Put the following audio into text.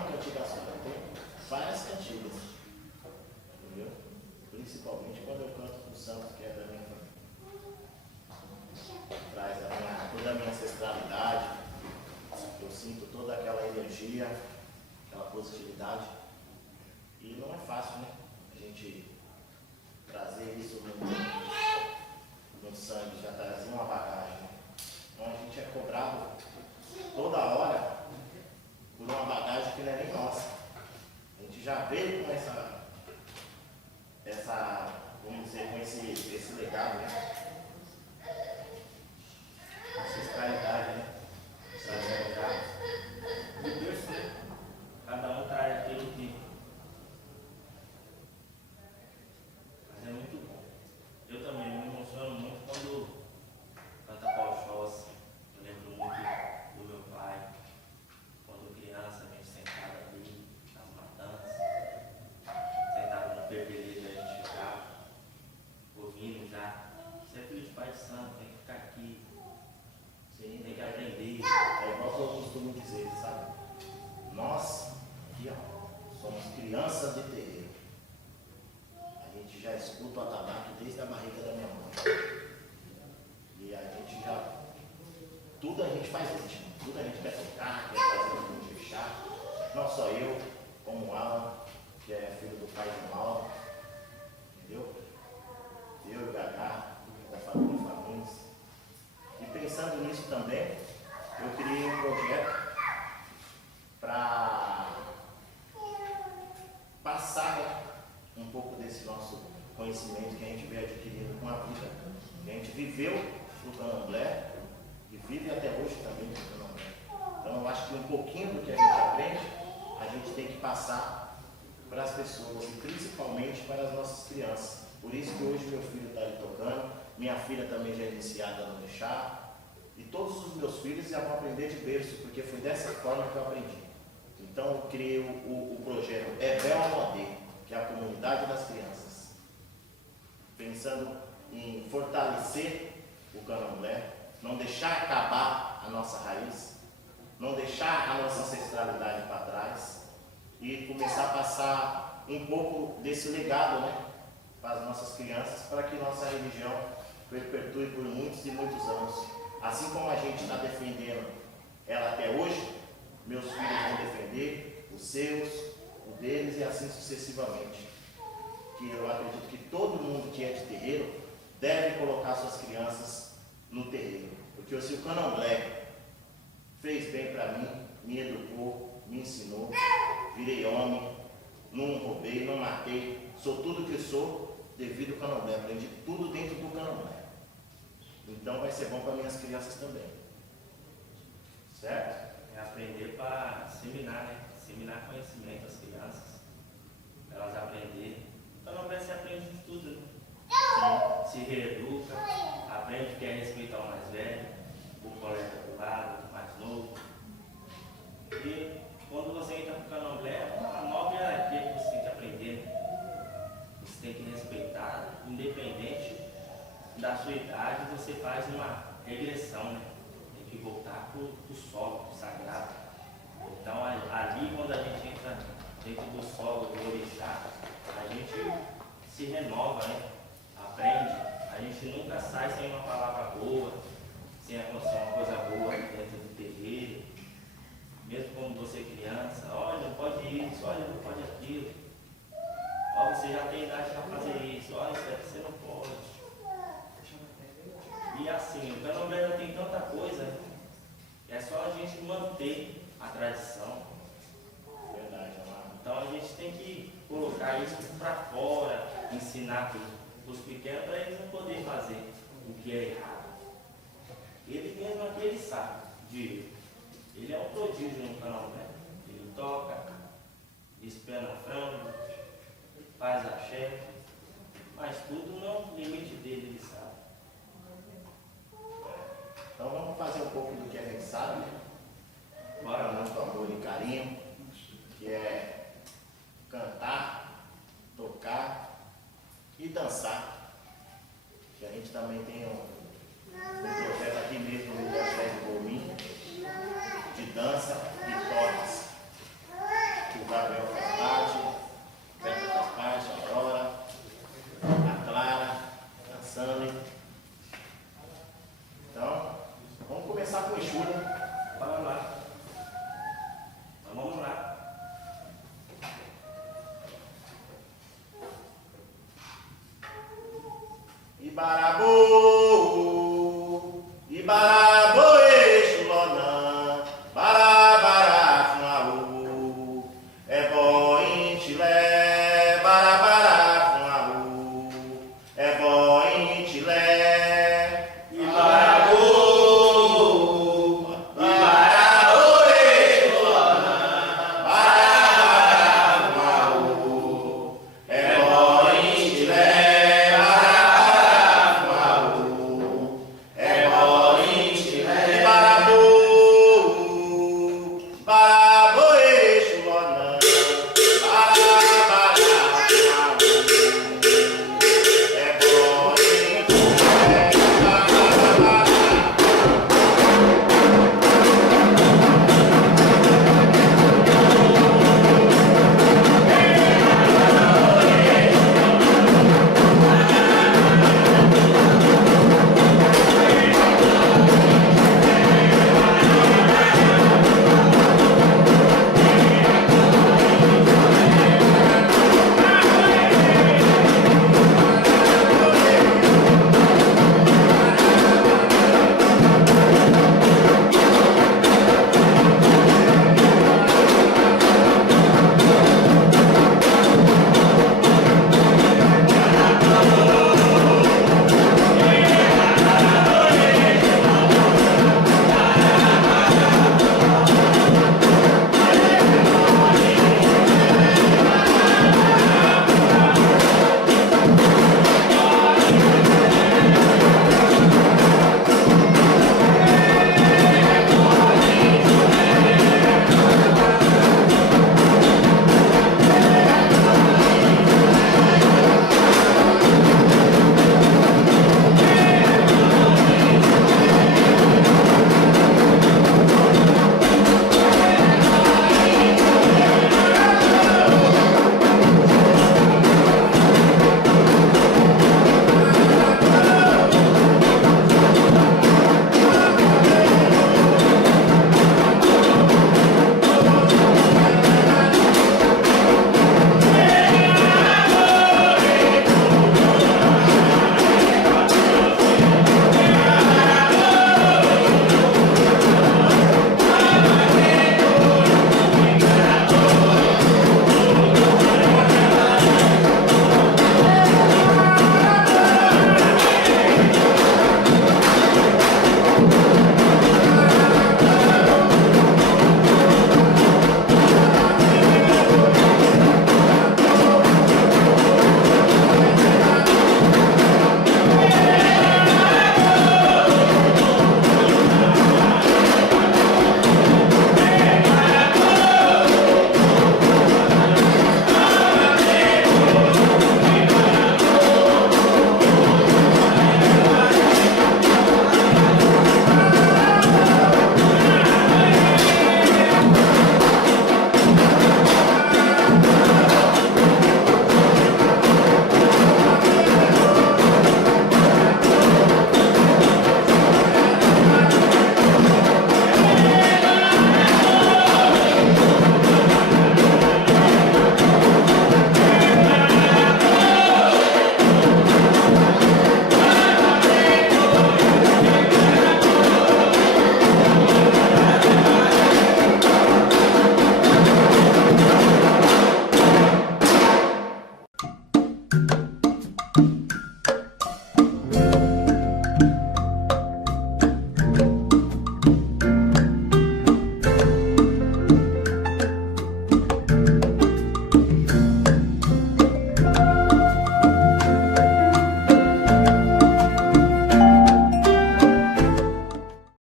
uma cantiga só, tem várias cantigas, entendeu? Principalmente quando eu canto com o santo, que é da minha família. Traz toda a minha ancestralidade, eu sinto toda aquela energia, aquela positividade. E não é fácil, né? A gente trazer isso no sangue, já trazer uma bagagem. Né? Então a gente é cobrado toda hora por uma bagagem que não é nem nossa. A gente já veio com vamos dizer, com esse legado, né? Ancestralidade, né? Esse legado. De Deus, né? Cada um traz aquilo que. Mas é muito bom. Eu também me emociono muito quando canta Pauxós. Eu lembro muito do meu pai. Quando criança, a gente sentado ali nas matanças, sentado no perpelê, a gente ficava ouvindo já. Você é filho de pai de santo, tem que ficar aqui. Sim. Tem que aprender. É igual que eu costumo dizer, sabe? Nós, aqui ó, somos crianças de terreiro. A gente já escuta o atabaque desde a barriga da minha mãe. E a gente já. Tudo a gente faz ritmo. Tudo a gente quer tocar, quer fazer um fechar. Não só eu, como o Alan, que é filho do pai do Mauro. Entendeu? Eu e o Gagá, da família Fagundes. E pensando nisso também, eu criei um projeto para passar, né, um pouco desse nosso conhecimento que a gente veio adquirindo com a vida. Que a gente viveu no Candomblé e vive até hoje também no Candomblé. Então eu acho que um pouquinho do que a gente aprende, a gente tem que passar para as pessoas e principalmente para as nossas crianças. Por isso que hoje meu filho está ali tocando, minha filha também já é iniciada no Orixá, e todos os meus filhos já vão aprender de berço, porque foi dessa forma que eu aprendi. Então eu criei o projeto Ebel Amodê, que é a comunidade das crianças, pensando em fortalecer o Candomblé, não deixar acabar a nossa raiz, não deixar a nossa ancestralidade para trás e começar a passar um pouco desse legado, né, para as nossas crianças, para que nossa religião perpetue por muitos e muitos anos. Assim como a gente está defendendo ela até hoje, meus filhos vão defender os seus, o deles e assim sucessivamente. Que eu acredito que todo mundo que é de terreiro deve colocar suas crianças no terreiro. Porque se o Candomblé fez bem para mim, me educou, me ensinou, virei homem, não roubei, não matei, sou tudo que sou devido ao Candomblé, aprendi tudo dentro do Candomblé. Então vai ser bom para minhas crianças também. Certo? É aprender para disseminar, né? Disseminar conhecimento às crianças, para elas aprenderem. Então não vai se aprende de tudo, né? Se reeduca, aprende que é respeitar o mais velho, o colega do lado, o mais novo. E quando você entra no Candomblé, é uma nova hierarquia que você tem que aprender, né? Você tem que respeitar, independente da sua idade, você faz uma regressão, né? Tem que voltar para o solo, para o sagrado. Então ali quando a gente entra dentro do solo do Orixá, a gente se renova, né? Aprende. A gente nunca sai sem uma palavra boa, sem acontecer uma coisa boa dentro do terreiro. Mesmo quando você é criança, olha, não pode isso, olha, não pode aquilo. Olha, você já tem idade para fazer isso, olha, isso aqui você não pode. E assim, o Candomblé já tem tanta coisa, é só a gente manter a tradição. Verdade, amado. Então a gente tem que colocar isso para fora, ensinar para os pequenos para eles não poderem fazer o que é errado. Ele mesmo aqui ele sabe, ele é um prodígio no Candomblé. Ele toca, espena frango, faz axé, mas tudo no limite dele, ele sabe. Então vamos fazer um pouco do que a gente sabe, né? Bora lá. Muito amor e carinho, que é cantar, tocar e dançar. Que a gente também tem um projeto aqui mesmo no Ministério do Gominho, de dança e toques. Ibarabo, Ibarabo, Exulonã, Barabara, Funaú, Ebo, Intilé, Barabara, Funaú, Ebo, Intilé, Ibarabo, Ibarabo, Exulonã, Barabara, Funaú, Ebo, Intilé.